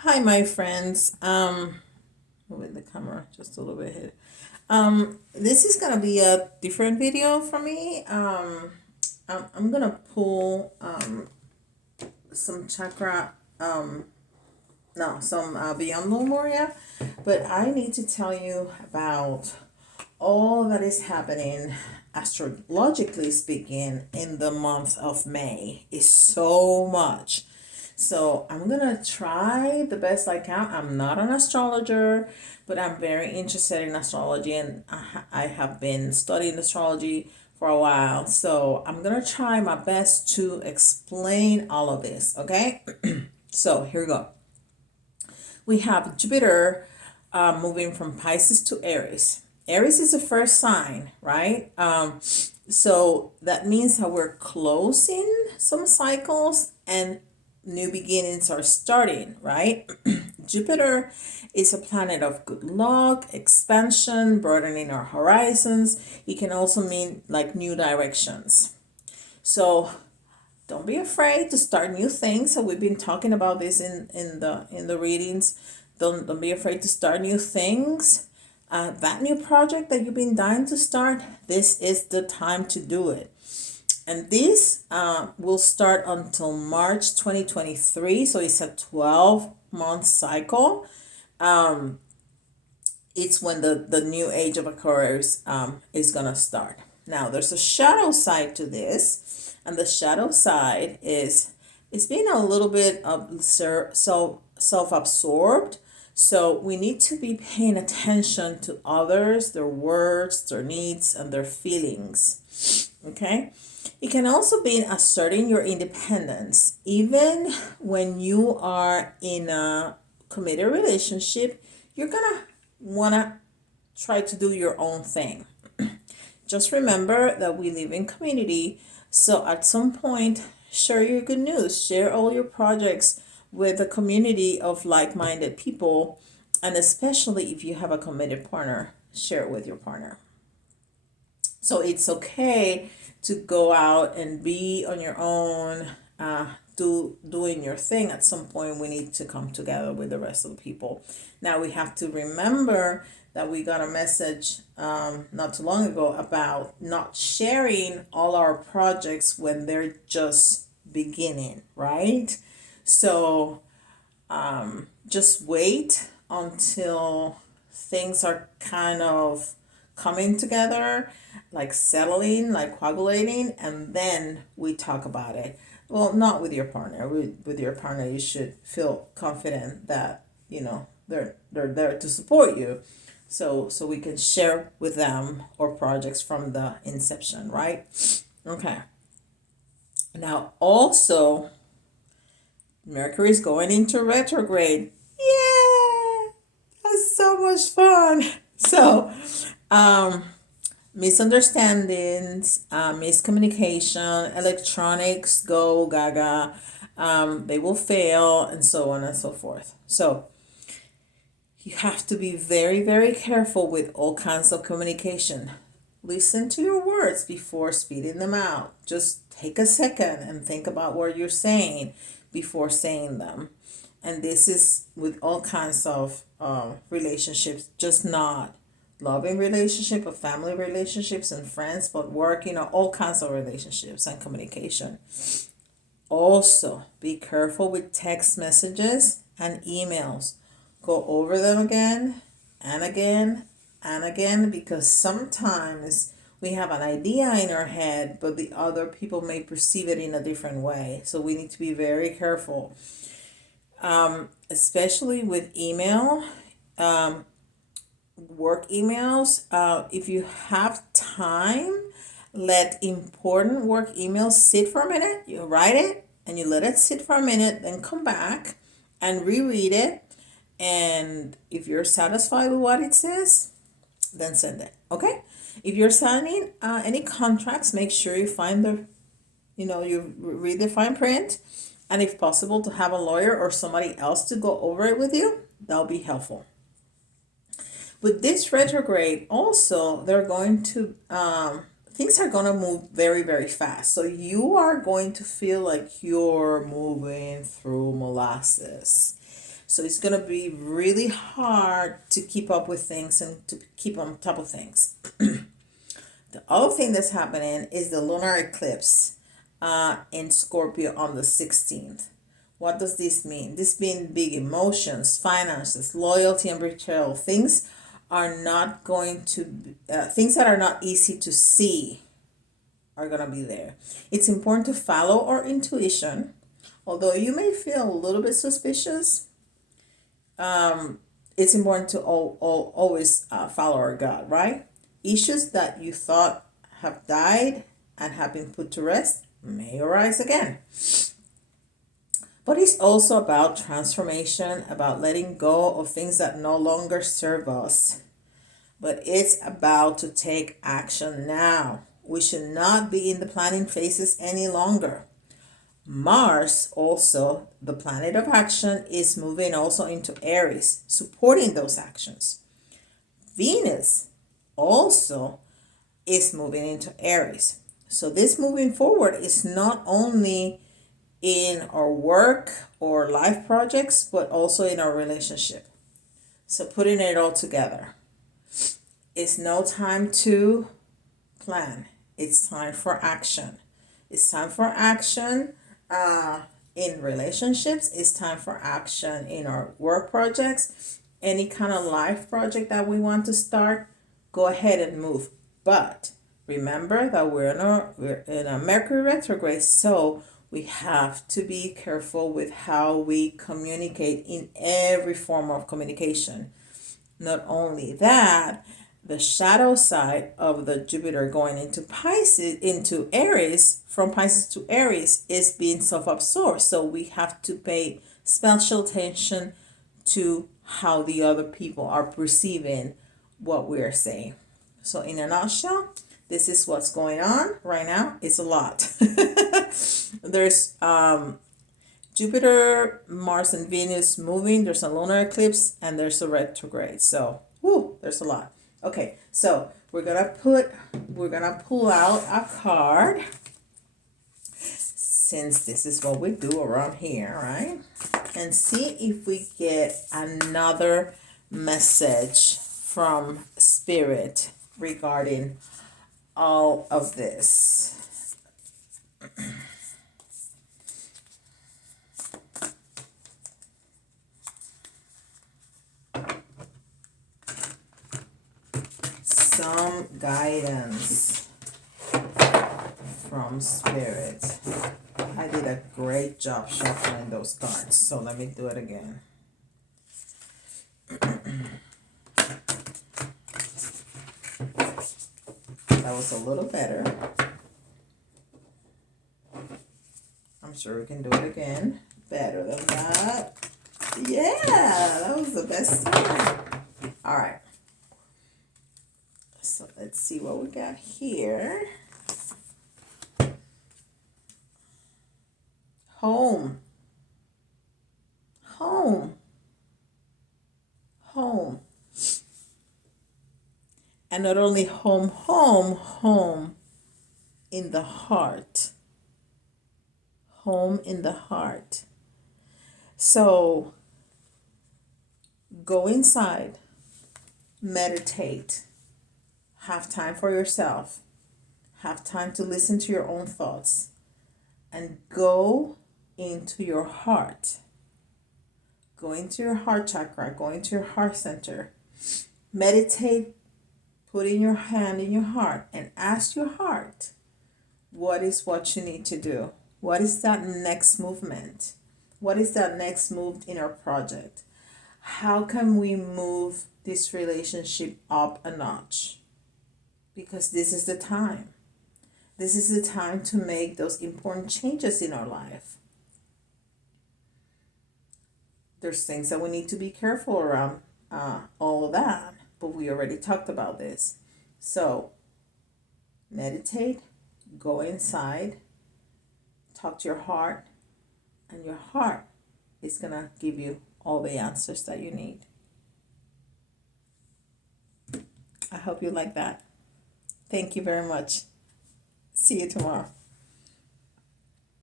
Hi, my friends. Moving the camera just a little bit here. This is gonna be a different video for me. I'm gonna pull some chakra, no, some beyond Moria, but I need to tell you about all that is happening astrologically speaking in the month of May is so much. So I'm gonna try the best I can. I'm not an astrologer, but I'm very interested in astrology and I have been studying astrology for a while. So I'm gonna try my best to explain all of this, okay? So here we go. We have Jupiter moving from Pisces to Aries. Aries is the first sign, right? So that means that we're closing some cycles and new beginnings are starting, right? Jupiter is a planet of good luck, expansion, broadening our horizons. It can also mean like new directions. So don't be afraid to start new things. So we've been talking about this in the readings. Don't be afraid to start new things. That new project that you've been dying to start, this is the time to do it. And this will start until March 2023. So it's a 12-month cycle. It's when the new age of Aquarius is going to start. Now, there's a shadow side to this. And the shadow side is it's being a little bit of self-absorbed. So we need to be paying attention to others, their words, their needs, and their feelings. Okay? It can also be asserting your independence. Even when you are in a committed relationship, you're gonna wanna try to do your own thing. Just remember that we live in community, so at some point, share your good news, share all your projects with a community of like minded people, and especially if you have a committed partner, share it with your partner. So it's okay to go out and be on your own, doing your thing. At some point, we need to come together with the rest of the people. Now we have to remember that we got a message not too long ago about not sharing all our projects when they're just beginning, right? So just wait until things are kind of coming together, like settling, like coagulating, and then we talk about it. Well, not with your partner. With your partner, you should feel confident that they're there to support you, so we can share with them our projects from the inception, right? Okay. Now also Mercury is going into retrograde. Yeah, that's so much fun. So, um, misunderstandings, miscommunication, electronics go gaga, they will fail, and so on and so forth. So, you have to be very, very careful with all kinds of communication. Listen to your words before spitting them out. Just take a second and think about what you're saying before saying them. And this is with all kinds of relationships, just not loving relationship or family relationships and friends, but work, all kinds of relationships and communication. Also, be careful with text messages and emails. Go over them again and again and again because sometimes we have an idea in our head, but the other people may perceive it in a different way. So we need to be very careful, especially with email, work emails. If you have time, let important work emails sit for a minute. You write it and you let it sit for a minute, then come back and reread it. And if you're satisfied with what it says, then send it. Okay? If you're signing any contracts, make sure you find you read the fine print. And if possible, to have a lawyer or somebody else to go over it with you, that'll be helpful. With this retrograde, also, they're going to, things are going to move very, very fast. So you are going to feel like you're moving through molasses. So it's going to be really hard to keep up with things and to keep on top of things. The other thing that's happening is the lunar eclipse in Scorpio on the 16th. What does this mean? This means big emotions, finances, loyalty, and betrayal. Things are not going to, things that are not easy to see are going to be there. It's important to follow our intuition. Although you may feel a little bit suspicious, it's important to always follow our gut, right? Issues that you thought have died and have been put to rest may arise again. But it's also about transformation, about letting go of things that no longer serve us. But it's about to take action now. We should not be in the planning phases any longer. Mars, also the planet of action, is moving also into Aries, supporting those actions. Venus also is moving into Aries. So this moving forward is not only in our work or life projects, but also in our relationship. So putting it all together. It's no time to plan. It's time for action. It's time for action in relationships. It's time for action in our work projects. Any kind of life project that we want to start, go ahead and move. But remember that we're in a Mercury retrograde, so we have to be careful with how we communicate in every form of communication. Not only that, the shadow side of the Jupiter going into Pisces, into Aries, from Pisces to Aries, is being self-absorbed. So we have to pay special attention to how the other people are perceiving what we're saying. So in a nutshell, this is what's going on right now. It's a lot. There's Jupiter, Mars, and Venus moving. There's a lunar eclipse, and there's a retrograde. So, there's a lot. Okay, so we're gonna pull out a card, since this is what we do around here, right? And see if we get another message from Spirit regarding all of this. Some guidance from Spirit. I did a great job shuffling those cards, so let me do it again. That was a little better. I'm sure we can do it again. Better than that. Yeah, that was the best time. All right. So let's see what we got here. Home. Home. Home. And not only home in the heart. Home in the heart. So go inside, meditate, have time for yourself, have time to listen to your own thoughts, and go into your heart. Go into your heart chakra, go into your heart center. Meditate, putting your hand in your heart and ask your heart, what is what you need to do? What is that next movement? What is that next move in our project? How can we move this relationship up a notch? Because this is the time. This is the time to make those important changes in our life. There's things that we need to be careful around all of that, but we already talked about this. So meditate, go inside, talk to your heart, and your heart is going to give you all the answers that you need. I hope you like that. Thank you very much. See you tomorrow.